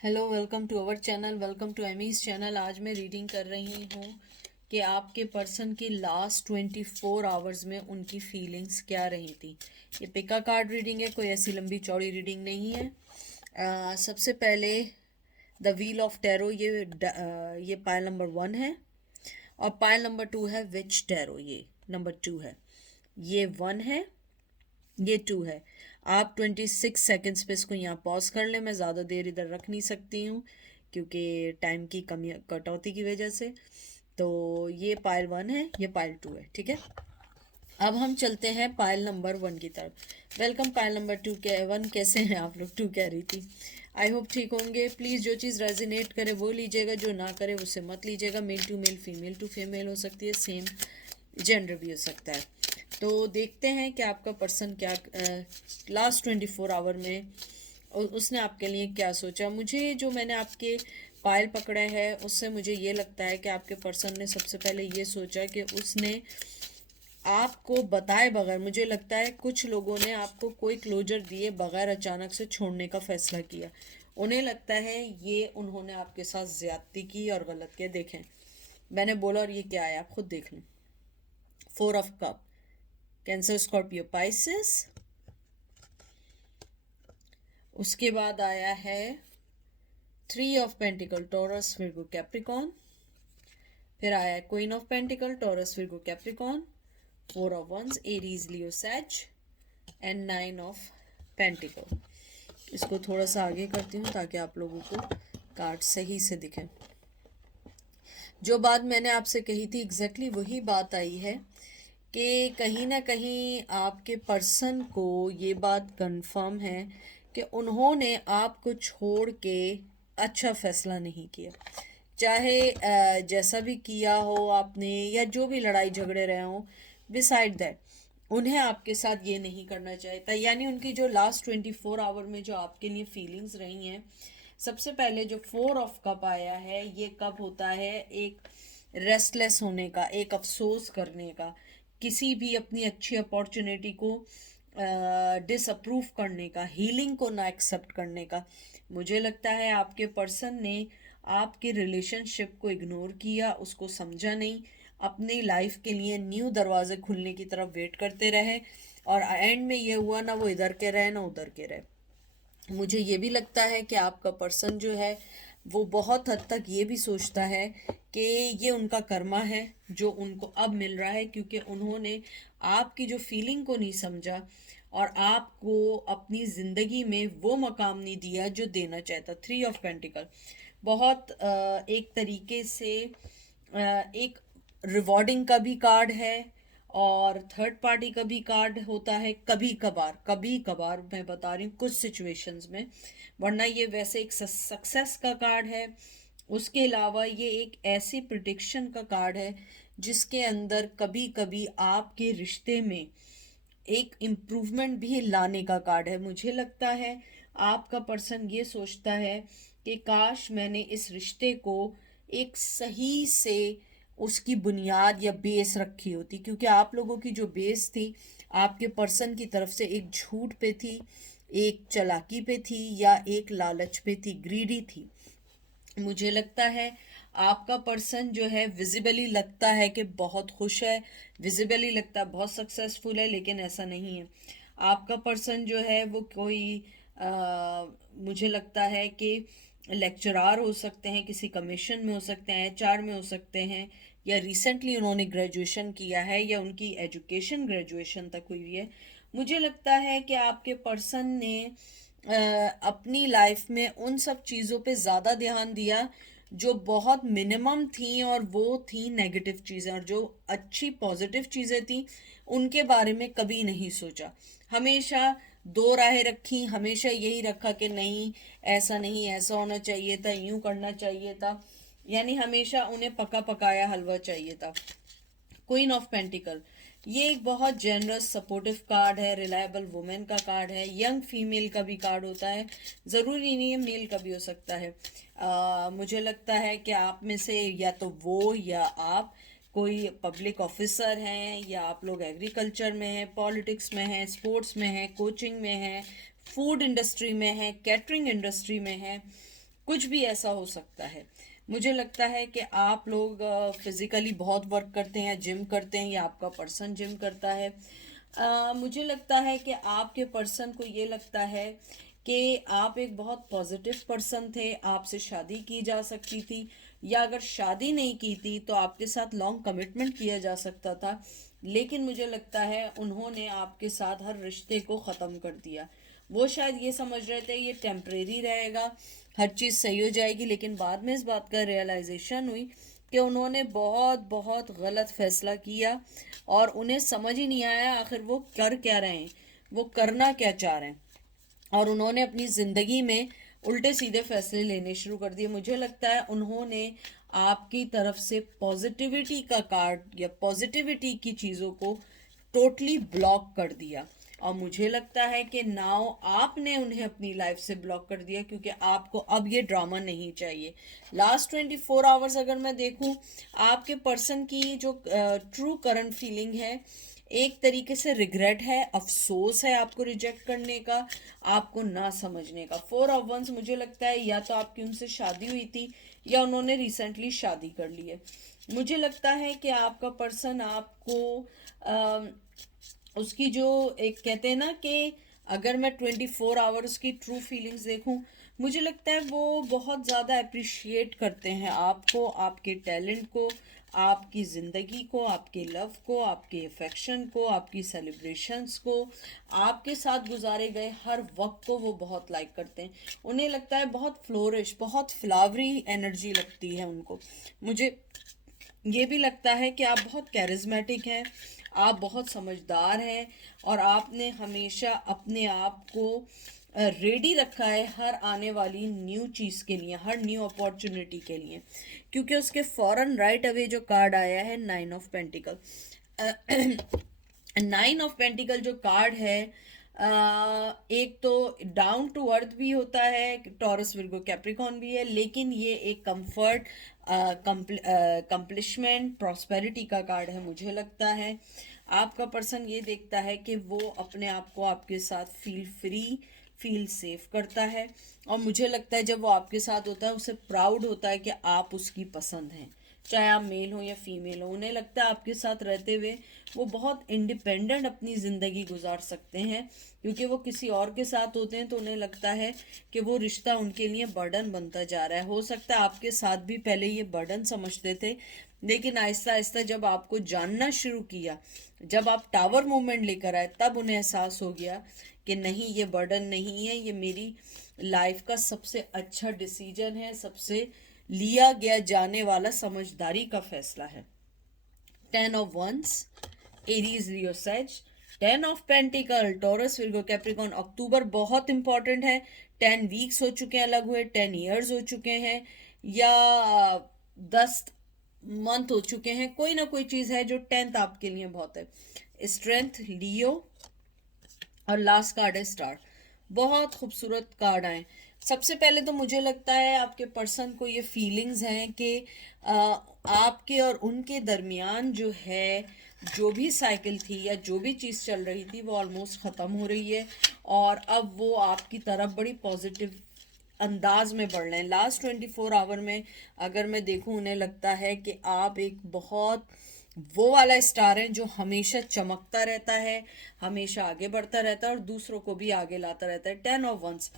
Hello, welcome to our channel, welcome to Amy's channel. आज मैं reading कर रही हूँ कि आपके पर्सन की लास्ट 24 आवर्स में उनकी फीलिंग्स क्या रही थी। ये पिका कार्ड रीडिंग है, कोई ऐसी लंबी चौड़ी रीडिंग नहीं है। सबसे पहले द व्हील ऑफ टैरो, ये पाइल नंबर 1 है और पाइल नंबर 2 है विच टैरो, ये नंबर 2 है। ये 1 है, ये 2 है। आप 26 सेकेंड्स पे इसको यहाँ पॉज कर लें। मैं ज़्यादा देर इधर रख नहीं सकती हूँ क्योंकि टाइम की कमी कटौती की वजह से। तो ये पाइल 1 है, ये पाइल 2 है, ठीक है। अब हम चलते हैं पाइल नंबर 1 की तरफ। वेलकम पाइल नंबर 2 के 1, कैसे हैं आप लोग? 2 कह रही थी। आई होप ठीक होंगे। प्लीज़ जो चीज़ रेजिनेट करे वो लीजिएगा, जो ना करे उससे मत लीजिएगा। मेल टू फीमेल हो सकती है, सेम जेंडर भी हो सकता है। तो देखते हैं कि आपका पर्सन क्या लास्ट 24 आवर में उसने आपके लिए क्या सोचा। मुझे जो मैंने आपके पायल पकड़ा है उससे मुझे ये लगता है कि आपके पर्सन ने सबसे पहले ये सोचा कि उसने आपको बताए बगैर, मुझे लगता है कुछ लोगों ने आपको कोई क्लोजर दिए बगैर अचानक से छोड़ने का फैसला किया। उन्हें लगता है ये उन्होंने आपके साथ ज्यादती की और गलत किया। देखें, मैंने बोला और ये क्या है आप खुद देख लें। 4 of cups, Cancer, Scorpio, Pisces. उसके बाद आया है 3 of pentacle, Taurus, Virgo, Capricorn. फिर आया है queen of pentacle, Taurus, Virgo, Capricorn. 4 of wands, Aries, Leo, Sag. And 9 of pentacle. इसको थोड़ा सा आगे करती हूँ ताकि आप लोगों को कार्ड सही से दिखे। जो बात मैंने आपसे कही थी एग्जैक्टली वही बात आई है कि कहीं ना कहीं आपके पर्सन को ये बात कंफर्म है कि उन्होंने आपको छोड़ के अच्छा फैसला नहीं किया। चाहे जैसा भी किया हो आपने या जो भी लड़ाई झगड़े रहे हों, बिसाइड दैट उन्हें आपके साथ ये नहीं करना चाहिए था। यानी उनकी जो लास्ट 24 आवर में जो आपके लिए फीलिंग्स रही हैं, सबसे पहले जो 4 ऑफ कप आया है, ये कब होता है? एक रेस्टलेस होने का, एक अफसोस करने का, किसी भी अपनी अच्छी अपॉर्चुनिटी को डिसअप्रूव करने का, हीलिंग को ना एक्सेप्ट करने का। मुझे लगता है आपके पर्सन ने आपके रिलेशनशिप को इग्नोर किया, उसको समझा नहीं, अपनी लाइफ के लिए न्यू दरवाजे खुलने की तरफ वेट करते रहे और एंड में ये हुआ ना वो इधर के रहे ना उधर के रहे। मुझे ये भी लगता है कि आपका पर्सन जो है वो बहुत हद तक ये भी सोचता है कि ये उनका कर्मा है जो उनको अब मिल रहा है, क्योंकि उन्होंने आपकी जो फीलिंग को नहीं समझा और आपको अपनी ज़िंदगी में वो मकाम नहीं दिया जो देना चाहता। 3 ऑफ पेंटिकल बहुत एक तरीके से एक रिवॉर्डिंग का भी कार्ड है और थर्ड पार्टी का भी कार्ड होता है। कभी कभार मैं बता रही हूँ कुछ सिचुएशंस में, वरना ये वैसे एक सक्सेस का कार्ड है। उसके अलावा ये एक ऐसी प्रिडिक्शन का कार्ड है जिसके अंदर कभी कभी आपके रिश्ते में एक इम्प्रूवमेंट भी लाने का कार्ड है। मुझे लगता है आपका पर्सन ये सोचता है कि काश मैंने इस रिश्ते को एक सही से उसकी बुनियाद या बेस रखी होती, क्योंकि आप लोगों की जो बेस थी आपके पर्सन की तरफ से एक झूठ पे थी, एक चालाकी पे थी या एक लालच पे थी, ग्रीडी थी। मुझे लगता है आपका पर्सन जो है विजिबली लगता है कि बहुत खुश है, विजिबली लगता है बहुत सक्सेसफुल है, लेकिन ऐसा नहीं है। आपका पर्सन जो है वो कोई मुझे लगता है कि लेक्चरार हो सकते हैं, किसी कमीशन में हो सकते हैं, एचआर में हो सकते हैं, या रिसेंटली उन्होंने ग्रेजुएशन किया है या उनकी एजुकेशन ग्रेजुएशन तक हुई है। मुझे लगता है कि आपके पर्सन ने अपनी लाइफ में उन सब चीज़ों पे ज़्यादा ध्यान दिया जो बहुत मिनिमम थी और वो थी नेगेटिव चीज़ें, और जो अच्छी पॉजिटिव चीज़ें थी उनके बारे में कभी नहीं सोचा। हमेशा दो राहें रखी, हमेशा यही रखा कि नहीं ऐसा नहीं, ऐसा होना चाहिए था, यूं करना चाहिए था। यानी हमेशा उन्हें पका पकाया हलवा चाहिए था। क्वीन ऑफ पेंटिकल, ये एक बहुत जेनरस सपोर्टिव कार्ड है, रिलायबल वुमेन का कार्ड है, यंग फीमेल का भी कार्ड होता है, ज़रूरी नहीं है मेल का भी हो सकता है। मुझे लगता है कि आप में से या तो वो या आप कोई पब्लिक ऑफिसर हैं, या आप लोग एग्रीकल्चर में हैं, पॉलिटिक्स में हैं, स्पोर्ट्स में हैं, कोचिंग में हैं, फूड इंडस्ट्री में हैं, कैटरिंग इंडस्ट्री में हैं। कुछ भी ऐसा हो सकता है। मुझे लगता है कि आप लोग फिजिकली बहुत वर्क करते हैं, जिम करते हैं, या आपका पर्सन जिम करता है। मुझे लगता है कि आपके पर्सन को ये लगता है कि आप एक बहुत पॉजिटिव पर्सन थे, आपसे शादी की जा सकती थी, या अगर शादी नहीं की थी तो आपके साथ लॉन्ग कमिटमेंट किया जा सकता था। लेकिन मुझे लगता है उन्होंने आपके साथ हर रिश्ते को ख़त्म कर दिया। वो शायद ये समझ रहे थे ये टेम्परेरी रहेगा, हर चीज़ सही हो जाएगी, लेकिन बाद में इस बात का रियलाइजेशन हुई कि उन्होंने बहुत बहुत गलत फैसला किया और उन्हें समझ ही नहीं आया आखिर वो कर क्या रहे हैं, वो करना क्या चाह रहे हैं, और उन्होंने अपनी ज़िंदगी में उल्टे सीधे फैसले लेने शुरू कर दिए। मुझे लगता है उन्होंने आपकी तरफ से पॉजिटिविटी का कार्ड या पॉजिटिविटी की चीज़ों को टोटली ब्लॉक कर दिया, और मुझे लगता है कि नाउ आपने उन्हें अपनी लाइफ से ब्लॉक कर दिया, क्योंकि आपको अब ये ड्रामा नहीं चाहिए। लास्ट 24 आवर्स अगर मैं देखूं, आपके पर्सन की जो ट्रू करंट फीलिंग है, एक तरीके से रिग्रेट है, अफसोस है आपको रिजेक्ट करने का, आपको ना समझने का। 4 ऑफ वंस मुझे लगता है या तो आपकी उनसे शादी हुई थी या उन्होंने रिसेंटली शादी कर ली है। मुझे लगता है कि आपका पर्सन आपको उसकी जो एक कहते हैं ना कि अगर मैं 24 आवर्स की ट्रू फीलिंग्स देखूं, मुझे लगता है वो बहुत ज़्यादा अप्रिशिएट करते हैं आपको, आपके टैलेंट को, आपकी ज़िंदगी को, आपके लव को, आपके अफेक्शन को, आपकी सेलिब्रेशंस को, आपके साथ गुजारे गए हर वक्त को वो बहुत लाइक करते हैं। उन्हें लगता है बहुत फ्लोरिश, बहुत फ्लावरी एनर्जी लगती है उनको। मुझे ये भी लगता है कि आप बहुत कैरिज्मेटिक हैं, आप बहुत समझदार हैं, और आपने हमेशा अपने आप को रेडी रखा है हर आने वाली न्यू चीज़ के लिए, हर न्यू अपॉर्चुनिटी के लिए। क्योंकि उसके फौरन राइट अवे जो कार्ड आया है 9 ऑफ पेंटिकल, 9 ऑफ पेंटिकल जो कार्ड है, एक तो डाउन टू अर्थ भी होता है, टॉरस विर्गो कैप्रिकॉन भी है, लेकिन ये एक कंफर्ट, कंप्लिशमेंट, प्रॉस्पेरिटी का कार्ड है। मुझे लगता है आपका पर्सन ये देखता है कि वो अपने आप को आपके साथ फील फ्री, फील सेफ करता है, और मुझे लगता है जब वो आपके साथ होता है उसे प्राउड होता है कि आप उसकी पसंद हैं, चाहे आप मेल हो या फीमेल हो। उन्हें लगता है आपके साथ रहते हुए वो बहुत इंडिपेंडेंट अपनी ज़िंदगी गुजार सकते हैं, क्योंकि वो किसी और के साथ होते हैं तो उन्हें लगता है कि वो रिश्ता उनके लिए बर्डन बनता जा रहा है। हो सकता है आपके साथ भी पहले ये बर्डन समझते थे, लेकिन आहिस्ता आहिस्ता जब आपको जानना शुरू किया, जब आप टावर मूवमेंट लेकर आए, तब उन्हें एहसास हो गया कि नहीं, ये बर्डन नहीं है, ये मेरी लाइफ का सबसे अच्छा डिसीजन है, सबसे लिया गया जाने वाला समझदारी का फैसला है। 10 of wands, Aries, Leo, Sag. 10 of pentacle, Taurus Virgo Capricorn. October बहुत इंपॉर्टेंट है। 10 वीक्स हो चुके हैं अलग हुए, 10 ईयर्स हो चुके हैं, या 10 मंथ हो चुके हैं। कोई ना कोई चीज़ है जो 10th आपके लिए बहुत है। स्ट्रेंथ, लियो, और लास्ट कार्ड है स्टार। बहुत खूबसूरत कार्ड आए। सबसे पहले तो मुझे लगता है आपके पर्सन को ये फीलिंग्स हैं कि आपके और उनके दरमियान जो है, जो भी साइकिल थी या जो भी चीज़ चल रही थी वो ऑलमोस्ट ख़त्म हो रही है, और अब वो आपकी तरफ बड़ी पॉजिटिव अंदाज में बढ़ रहे हैं। लास्ट 24 आवर में अगर मैं देखूं, उन्हें लगता है कि आप एक बहुत वो वाला स्टार है जो हमेशा चमकता रहता है, हमेशा आगे बढ़ता रहता है और दूसरों को भी आगे लाता रहता है। 10 ऑफ वंस,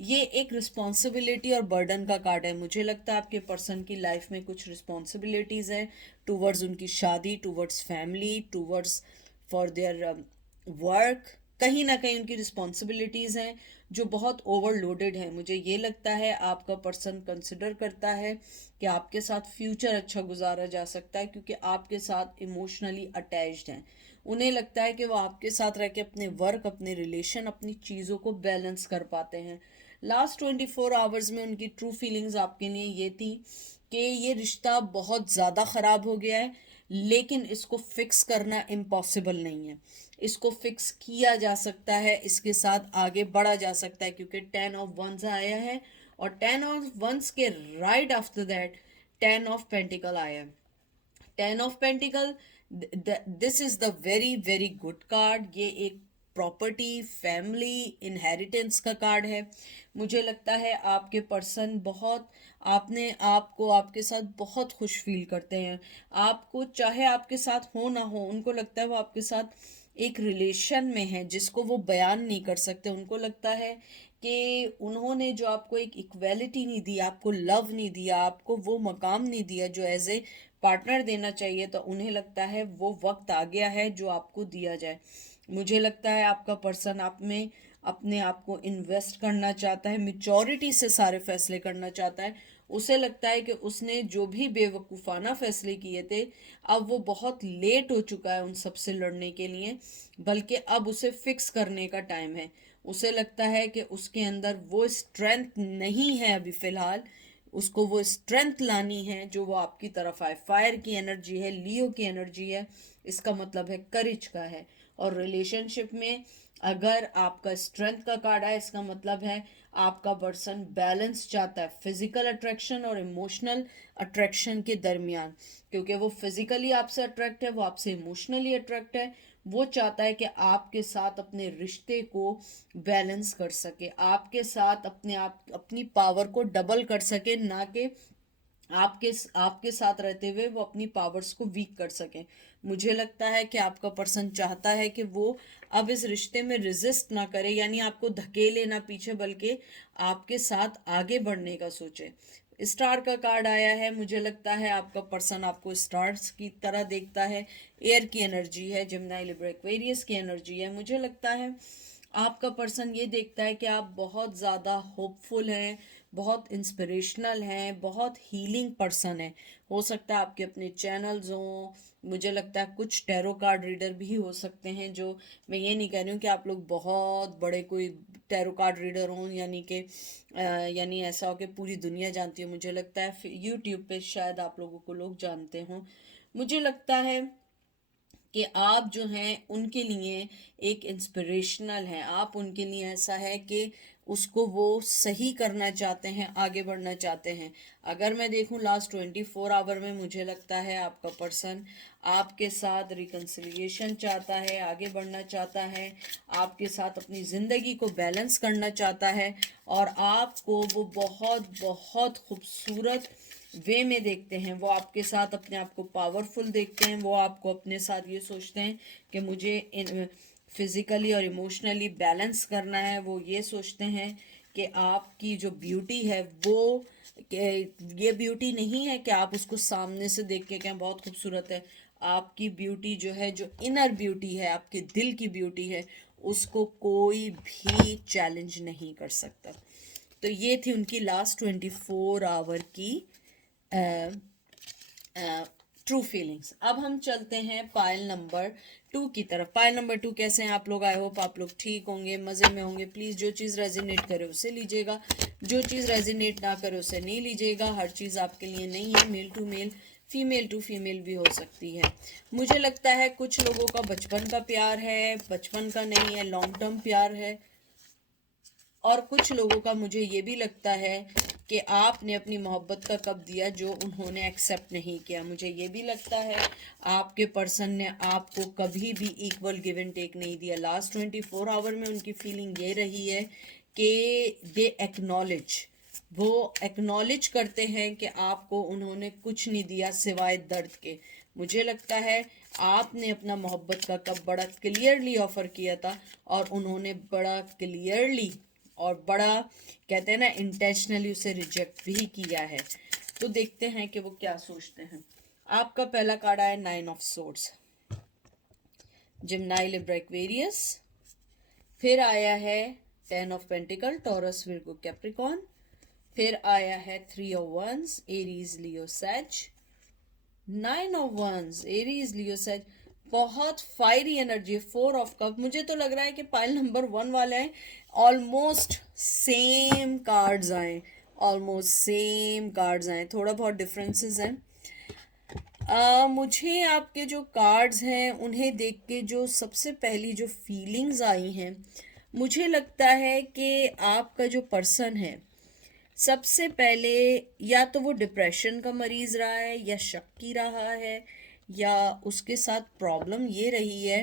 ये एक रिस्पॉन्सिबिलिटी और बर्डन का कार्ड है। मुझे लगता है आपके पर्सन की लाइफ में कुछ रिस्पॉन्सिबिलिटीज़ हैं, टूवर्ड्स उनकी शादी, towards family, towards for their work. कहीं ना कहीं उनकी रिस्पॉन्सिबिलिटीज़ हैं जो बहुत ओवरलोडेड है। मुझे ये लगता है आपका पर्सन कंसिडर करता है कि आपके साथ फ्यूचर अच्छा गुजारा जा सकता है, क्योंकि आपके साथ इमोशनली अटैच्ड हैं। उन्हें लगता है कि वो आपके साथ रह के अपने वर्क, अपने रिलेशन, अपनी चीज़ों को बैलेंस कर पाते हैं। लास्ट 24 आवर्स में उनकी ट्रू फीलिंग्स आपके लिए ये थी कि ये रिश्ता बहुत ज़्यादा ख़राब हो गया है, लेकिन इसको फिक्स करना इम्पॉसिबल नहीं है। इसको फिक्स किया जा सकता है, इसके साथ आगे बढ़ा जा सकता है, क्योंकि 10 ऑफ वंस आया है, और 10 ऑफ वंस के right after that 10 of pentacle आया है। 10 of pentacle, this is the very very good card. ये एक प्रॉपर्टी, फैमिली, इनहेरिटेंस का कार्ड है। मुझे लगता है आपके पर्सन बहुत आपने आपको आपके साथ बहुत खुश फील करते हैं। आपको चाहे आपके साथ हो ना हो, उनको लगता है वो आपके साथ एक रिलेशन में है जिसको वो बयान नहीं कर सकते। उनको लगता है कि उन्होंने जो आपको एक इक्वेलिटी नहीं दी, आपको लव नहीं दिया, आपको वो मकाम नहीं दिया जो एज ए पार्टनर देना चाहिए, तो उन्हें लगता है वो वक्त आ गया है जो आपको दिया जाए। मुझे लगता है आपका पर्सन आप में अपने आप को इन्वेस्ट करना चाहता है, मेचोरिटी से सारे फैसले करना चाहता है। उसे लगता है कि उसने जो भी बेवकूफ़ाना फैसले किए थे, अब वो बहुत लेट हो चुका है उन सब से लड़ने के लिए, बल्कि अब उसे फिक्स करने का टाइम है। उसे लगता है कि उसके अंदर वो स्ट्रेंथ नहीं है अभी फ़िलहाल, उसको वो स्ट्रेंथ लानी है जो वो आपकी तरफ आए। फायर की एनर्जी है, लियो की एनर्जी है, इसका मतलब है करेज का है। और रिलेशनशिप में अगर आपका स्ट्रेंथ का कार्ड है, इसका मतलब है आपका पर्सन बैलेंस चाहता है फिजिकल अट्रैक्शन और इमोशनल अट्रैक्शन के दरमियान। क्योंकि वो फिजिकली आपसे अट्रैक्ट है, वो आपसे इमोशनली अट्रैक्ट है। वो चाहता है कि आपके साथ अपने रिश्ते को बैलेंस कर सके, आपके साथ अपने आप अपनी पावर को डबल कर सके, ना कि आपके आपके साथ रहते हुए वो अपनी पावर्स को वीक कर सकें। मुझे लगता है कि आपका पर्सन चाहता है कि वो अब इस रिश्ते में रेजिस्ट ना करे, यानी आपको धकेले ना पीछे, बल्कि आपके साथ आगे बढ़ने का सोचे। स्टार का कार्ड आया है। मुझे लगता है आपका पर्सन आपको स्टार्स की तरह देखता है। एयर की एनर्जी है, जेमिनी, लिब्रा, एक्वेरियस की एनर्जी है। मुझे लगता है आपका पर्सन ये देखता है कि आप बहुत ज़्यादा होपफुल हैं, बहुत इंस्पिरेशनल हैं, बहुत हीलिंग पर्सन है। हो सकता है आपके अपने चैनल्स हों, मुझे लगता है कुछ टैरो कार्ड रीडर भी हो सकते हैं। जो मैं ये नहीं कह रही हूँ कि आप लोग बहुत बड़े कोई टैरो कार्ड रीडर हों, यानी कि यानी ऐसा हो कि पूरी दुनिया जानती हो। मुझे लगता है यूट्यूब पे शायद आप लोगों को लोग जानते हों। मुझे लगता है कि आप जो हैं उनके लिए एक इंस्पिरेशनल हैं। आप उनके लिए ऐसा है कि उसको वो सही करना चाहते हैं, आगे बढ़ना चाहते हैं। अगर मैं देखूं लास्ट 24 आवर में, मुझे लगता है आपका पर्सन आपके साथ रिकन्सिलिएशन चाहता है, आगे बढ़ना चाहता है, आपके साथ अपनी ज़िंदगी को बैलेंस करना चाहता है। और आपको वो बहुत बहुत खूबसूरत वे में देखते हैं। वो आपके साथ अपने आप को पावरफुल देखते हैं। वो आपको अपने साथ ये सोचते हैं कि मुझे फिजिकली और इमोशनली बैलेंस करना है। वो ये सोचते हैं कि आपकी जो ब्यूटी है वो ये ब्यूटी नहीं है कि आप उसको सामने से देख के कहें बहुत खूबसूरत है। आपकी ब्यूटी जो है, जो इनर ब्यूटी है, आपके दिल की ब्यूटी है, उसको कोई भी चैलेंज नहीं कर सकता। तो ये थी उनकी लास्ट 24 आवर की ट्रू फीलिंग्स। अब हम चलते हैं पायल नंबर 2 की तरफ। पायल नंबर 2 कैसे हैं आप लोग? आई होप आप लोग ठीक होंगे, मज़े में होंगे। प्लीज़ जो चीज़ रेजिनेट करे उसे लीजिएगा, जो चीज़ रेजिनेट ना करे उसे नहीं लीजिएगा। हर चीज़ आपके लिए नहीं है, male to male, female to female भी हो सकती है। मुझे लगता है कुछ लोगों का बचपन का प्यार है, बचपन का नहीं है, लॉन्ग टर्म प्यार है। और कुछ लोगों का मुझे ये भी लगता है कि आपने अपनी मोहब्बत का कब दिया जो उन्होंने एक्सेप्ट नहीं किया। मुझे ये भी लगता है आपके पर्सन ने आपको कभी भी इक्वल गिव एंड टेक नहीं दिया। लास्ट 24 आवर में उनकी फीलिंग ये रही है कि दे एक्नॉलेज, वो एक्नॉलेज करते हैं कि आपको उन्होंने कुछ नहीं दिया सिवाय दर्द के। मुझे लगता है आपने अपना मोहब्बत का कब बड़ा क्लियरली ऑफर किया था, और उन्होंने बड़ा क्लियरली और बड़ा कहते हैं ना इंटेंशनली उसे रिजेक्ट भी किया है। तो देखते हैं कि वो क्या सोचते हैं। आपका पहला कार्ड आया 9 ऑफ सोर्ड्स, जिम्नाई, लिब्रा, एक्वेरियस। फिर आया है 10 of pentacle, Taurus, Virgo, Capricorn. फिर आया है 3 ऑफ वंस, एरीज, लियो, सैज। 9 ऑफ वंस, एरीज, लियो, सैज। बहुत फायरी एनर्जी। 4 of cup. मुझे तो लग रहा है कि पाइल नंबर 1 वाले हैं, ऑलमोस्ट सेम कार्ड्स आए, ऑलमोस्ट सेम कार्ड्स आए, थोड़ा बहुत डिफरेंसेस हैं। मुझे आपके जो कार्ड्स हैं उन्हें देख के जो सबसे पहली जो फीलिंग्स आई हैं, मुझे लगता है कि आपका जो पर्सन है सबसे पहले या तो वो डिप्रेशन का मरीज रहा है, या शक की रहा है, या उसके साथ प्रॉब्लम ये रही है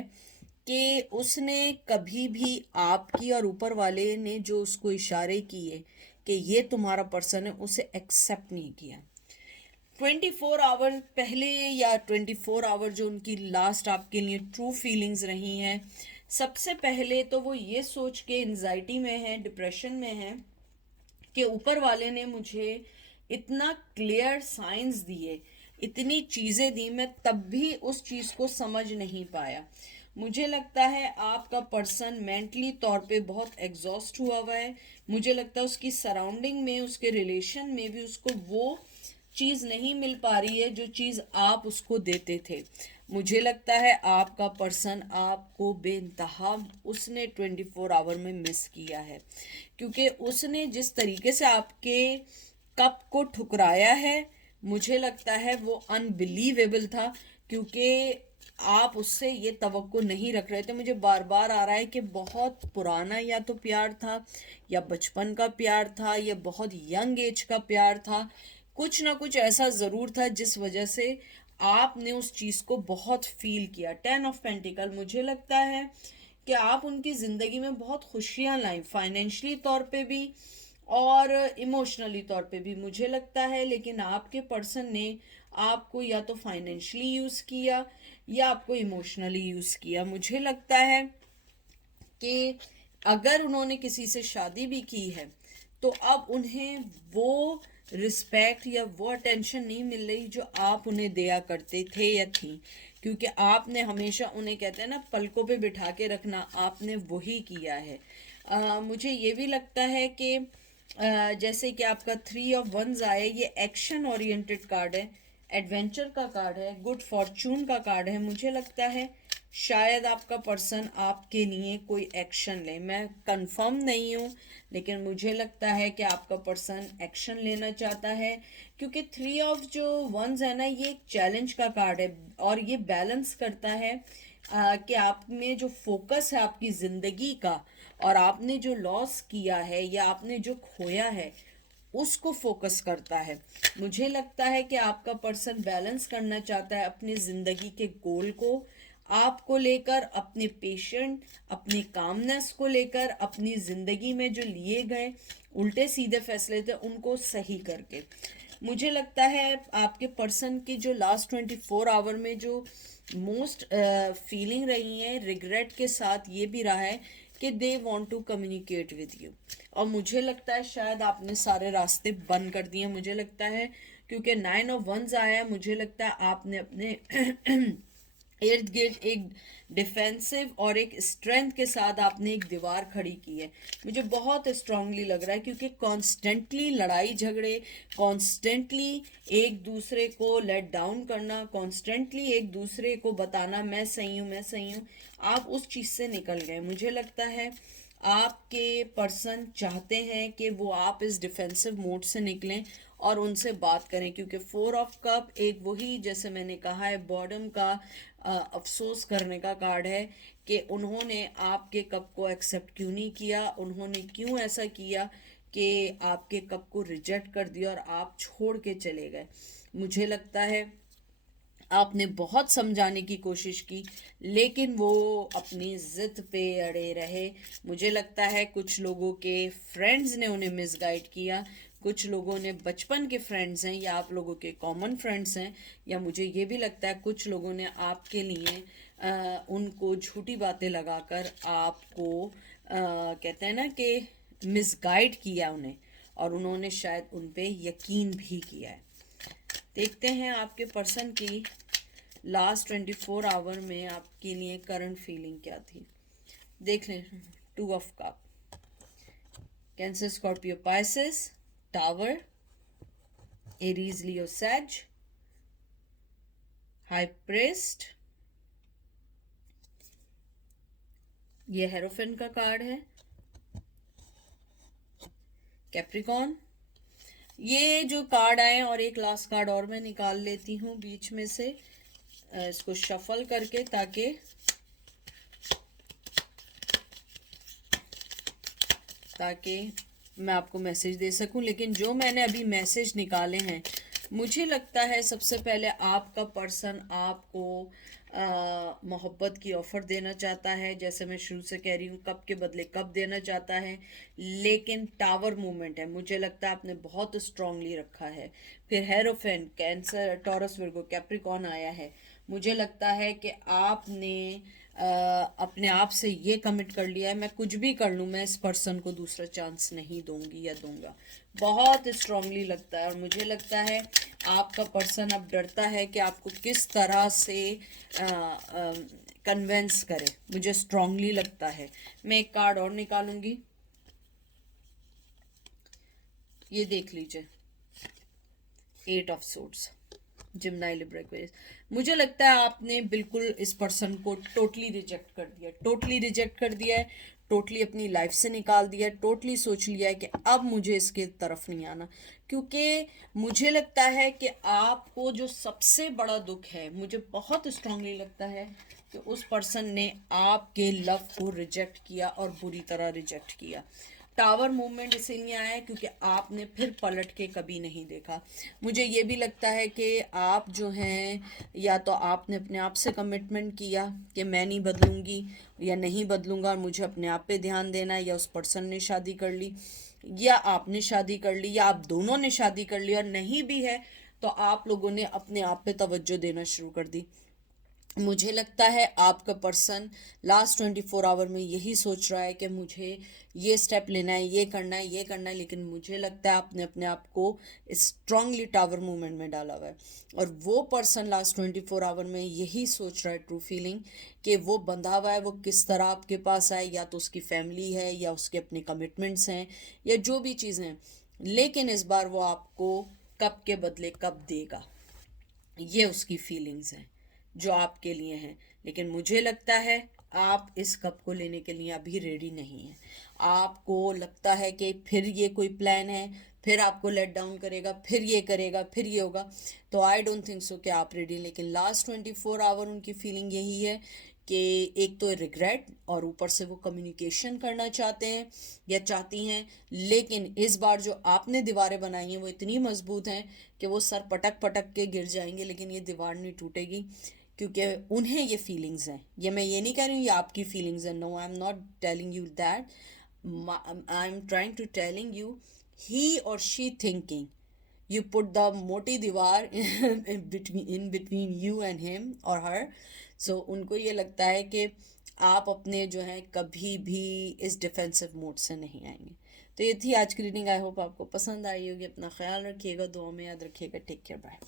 कि उसने कभी भी आपकी और ऊपर वाले ने जो उसको इशारे किए कि ये तुम्हारा पर्सन है, उसे एक्सेप्ट नहीं किया। 24 आवर पहले या 24 आवर जो उनकी लास्ट आपके लिए ट्रू फीलिंग्स रही हैं, सबसे पहले तो वो ये सोच के एंजाइटी में है, डिप्रेशन में है कि ऊपर वाले ने मुझे इतना क्लियर साइंस दिए, इतनी चीज़ें दी, मैं तब भी उस चीज़ को समझ नहीं पाया। मुझे लगता है आपका पर्सन मेंटली तौर पे बहुत एग्जॉस्ट हुआ हुआ है। मुझे लगता है उसकी सराउंडिंग में, उसके रिलेशन में भी उसको वो चीज़ नहीं मिल पा रही है जो चीज़ आप उसको देते थे। मुझे लगता है आपका पर्सन आपको बेइंतहा उसने 24 आवर में मिस किया है, क्योंकि उसने जिस तरीके से आपके कप को ठुकराया है, मुझे लगता है वो अनबिलीवेबल था, क्योंकि आप उससे ये तवक्को नहीं रख रहे थे। मुझे बार बार आ रहा है कि बहुत पुराना या तो प्यार था, या बचपन का प्यार था, या बहुत यंग एज का प्यार था। कुछ ना कुछ ऐसा ज़रूर था जिस वजह से आपने उस चीज़ को बहुत फील किया। 10 ऑफ पेंटिकल, मुझे लगता है कि आप उनकी ज़िंदगी में बहुत खुशियाँ लाई, फाइनेंशियली तौर पे भी और इमोशनली तौर पे भी, मुझे लगता है। लेकिन आपके पर्सन ने आपको या तो फाइनेंशियली यूज़ किया या आपको इमोशनली यूज़ किया। मुझे लगता है कि अगर उन्होंने किसी से शादी भी की है तो अब उन्हें वो रिस्पेक्ट या वो अटेंशन नहीं मिल रही जो आप उन्हें दिया करते थे या थी, क्योंकि आपने हमेशा उन्हें, कहते हैं ना, पलकों पे बिठा के रखना, आपने वही किया है। मुझे ये भी लगता है कि जैसे कि आपका 3 ऑफ 1 आए, ये एक्शन ओरिएंटेड कार्ड है, एडवेंचर का कार्ड है, गुड फॉर्चून का कार्ड है। मुझे लगता है शायद आपका पर्सन आपके लिए कोई एक्शन ले, मैं कंफर्म नहीं हूँ, लेकिन मुझे लगता है कि आपका पर्सन एक्शन लेना चाहता है, क्योंकि 3 ऑफ 1 है ना, ये एक चैलेंज का कार्ड है और ये बैलेंस करता है कि आप में जो फोकस है आपकी ज़िंदगी का, और आपने जो लॉस किया है या आपने जो खोया है, उसको फोकस करता है। मुझे लगता है कि आपका पर्सन बैलेंस करना चाहता है अपनी ज़िंदगी के गोल को आपको लेकर, अपने पेशेंट, अपनी कामनेस को लेकर, अपनी ज़िंदगी में जो लिए गए उल्टे सीधे फैसले थे उनको सही करके। मुझे लगता है आपके पर्सन की जो लास्ट 24 आवर में जो मोस्ट फीलिंग रही है रिग्रेट के साथ, ये भी रहा है कि they want to communicate with you, और मुझे लगता है शायद आपने सारे रास्ते बंद कर दिए। मुझे लगता है क्योंकि 9 ऑफ 1 आया है, मुझे लगता है आपने अपने इर्द गिर्द एक डिफेंसिव और एक स्ट्रेंथ के साथ आपने एक दीवार खड़ी की है। मुझे बहुत स्ट्रांगली लग रहा है, क्योंकि कॉन्स्टेंटली लड़ाई झगड़े, कॉन्स्टेंटली एक दूसरे को लेट डाउन करना, कॉन्स्टेंटली एक दूसरे को बताना मैं सही हूँ, मैं सही हूँ, आप उस चीज़ से निकल गए। मुझे लगता है आपके पर्सन चाहते हैं कि वो आप इस डिफेंसिव मोड से निकलें और उनसे बात करें, क्योंकि 4 ऑफ कप एक वही, जैसे मैंने कहा है, बॉर्डम का अफसोस करने का कार्ड है कि उन्होंने आपके कप को एक्सेप्ट क्यों नहीं किया, उन्होंने क्यों ऐसा किया कि आपके कप को रिजेक्ट कर दिया और आप छोड़ के चले गए। मुझे लगता है आपने बहुत समझाने की कोशिश की, लेकिन वो अपनी ज़िद पे अड़े रहे। मुझे लगता है कुछ लोगों के फ्रेंड्स ने उन्हें मिसगाइड किया, कुछ लोगों ने, बचपन के फ्रेंड्स हैं या आप लोगों के कॉमन फ्रेंड्स हैं, या मुझे ये भी लगता है कुछ लोगों ने आपके लिए उनको झूठी बातें लगाकर आपको कहते हैं ना कि मिसगाइड किया उन्हें, और उन्होंने शायद उन पे यकीन भी किया है। देखते हैं आपके पर्सन की लास्ट 24 आवर में आपके लिए करंट फीलिंग क्या थी। देख लें। 2 of cups, Cancer, Scorpio, Pisces, tower, Aries, Leo, Sag, high priest, ये हेरोफिन का कार्ड है, कैप्रिकॉन। ये जो कार्ड आए, और एक लास्ट कार्ड और मैं निकाल लेती हूँ बीच में से, इसको शफल करके, ताकि मैं आपको मैसेज दे सकूं। लेकिन जो मैंने अभी मैसेज निकाले हैं मुझे लगता है सबसे पहले आपका पर्सन आपको मोहब्बत की ऑफर देना चाहता है, जैसे मैं शुरू से कह रही हूँ, कब के बदले कब देना चाहता है, लेकिन टावर मूवमेंट है, मुझे लगता है आपने बहुत स्ट्रांगली रखा है। फिर हेरोफेन, कैंसर, टॉरस, विर्गो, कैप्रिकॉन आया है। मुझे लगता है कि आपने अपने आप से ये कमिट कर लिया है, मैं कुछ भी कर लूँ, मैं इस पर्सन को दूसरा चांस नहीं दूंगी या दूंगा। बहुत स्ट्रांगली लगता है। और मुझे लगता है आपका पर्सन अब डरता है कि आपको किस तरह से कन्वेंस करे, मुझे स्ट्रांगली लगता है। मैं एक कार्ड और निकालूंगी, ये देख लीजिए, 8 ऑफ सोर्ड्स, जिम्नाई लिब्रा एक्वेरियस। मुझे लगता है आपने बिल्कुल इस पर्सन को टोटली रिजेक्ट कर दिया, टोटली रिजेक्ट कर दिया है, टोटली अपनी लाइफ से निकाल दिया है, टोटली सोच लिया है कि अब मुझे इसके तरफ नहीं आना। क्योंकि मुझे लगता है कि आपको जो सबसे बड़ा दुख है, मुझे बहुत स्ट्रांगली लगता है कि उस पर्सन ने आपके लव को रिजेक्ट किया और बुरी तरह रिजेक्ट किया। टावर मूवमेंट इसीलिए आया है क्योंकि आपने फिर पलट के कभी नहीं देखा। मुझे ये भी लगता है कि आप जो हैं, या तो आपने अपने आप से कमिटमेंट किया कि मैं नहीं बदलूंगी या नहीं बदलूंगा और मुझे अपने आप पे ध्यान देना है, या उस पर्सन ने शादी कर ली, या आपने शादी कर ली, या आप दोनों ने शादी कर ली, और नहीं भी है तो आप लोगों ने अपने आप पे तवज्जो देना शुरू कर दी। मुझे लगता है आपका पर्सन लास्ट 24 आवर में यही सोच रहा है कि मुझे ये स्टेप लेना है, ये करना है, ये करना है, लेकिन मुझे लगता है आपने अपने आप को स्ट्रांगली टावर मूवमेंट में डाला हुआ है। और वो पर्सन लास्ट 24 आवर में यही सोच रहा है, ट्रू फीलिंग, कि वो बंधा हुआ है, वो किस तरह आपके पास आए, या तो उसकी फैमिली है या उसके अपने कमिटमेंट्स हैं या जो भी चीज़ें हैं, लेकिन इस बार वो आपको कब के बदले कब देगा, ये उसकी फीलिंग्स हैं जो आपके लिए हैं। लेकिन मुझे लगता है आप इस कप को लेने के लिए अभी रेडी नहीं हैं। आपको लगता है कि फिर ये कोई प्लान है, फिर आपको लेट डाउन करेगा, फिर ये करेगा, फिर ये होगा। तो आई डोंट थिंक सो कि आप रेडी। लेकिन लास्ट 24 आवर उनकी फीलिंग यही है कि एक तो रिग्रेट, और ऊपर से वो कम्युनिकेशन करना चाहते हैं या चाहती हैं, लेकिन इस बार जो आपने दीवारें बनाई हैं वो इतनी मजबूत हैं कि वो सर पटक पटक के गिर जाएंगे, लेकिन ये दीवार नहीं टूटेगी, क्योंकि उन्हें ये फीलिंग्स हैं। ये मैं ये नहीं कह रही हूँ ये आपकी फीलिंग्स हैं, no, I am not telling you that, I am trying to telling you he और she thinking you put the moti दीवार in between you and him or her, so उनको ये लगता है कि आप अपने जो हैं कभी भी इस डिफेंसिव मोड से नहीं आएंगे। तो ये थी आज की रीडिंग। आई होप आपको पसंद आई होगी। अपना ख्याल रखिएगा, दुआ में याद रखिएगा। Take care, bye.